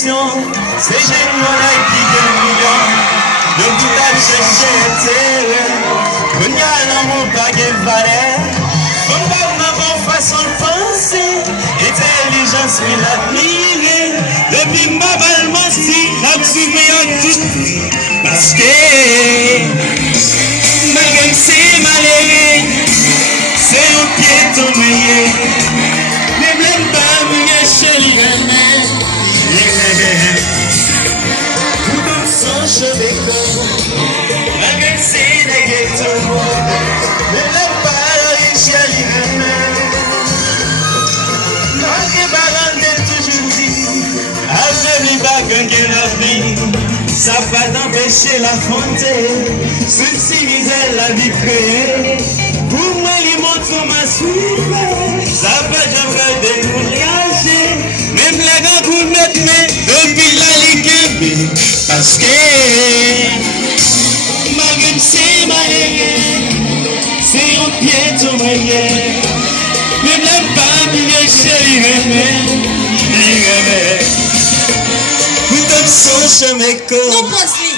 pression, c'est génial qui gagne. De tout à chercher, on y a l'amour pas de valeur. On va ma bonne façon de penser, intelligence mais l'admirer. Depuis ma balle menti, la souviens tout. Parce que malgré que c'est malheureux, c'est un pied tombé. Mais blême pas, mais chérie, tout comme son cheveux comme malgré que c'est des ghettos. Mais blême pas, chérie, malgré baran de toujours dit, avec les bagues que la vie, ça va t'empêcher la frontière, subtiliser la vie créée. Pour moi, les mots sont ma swiv, ça va j'aimerais décourager. Même la gare pour mettre mes depuis la ligue, parce que malgré que c'est malheureux, c'est un pied tombé. Même la femme, il est chérie, il remet. Tout comme son chemin comme.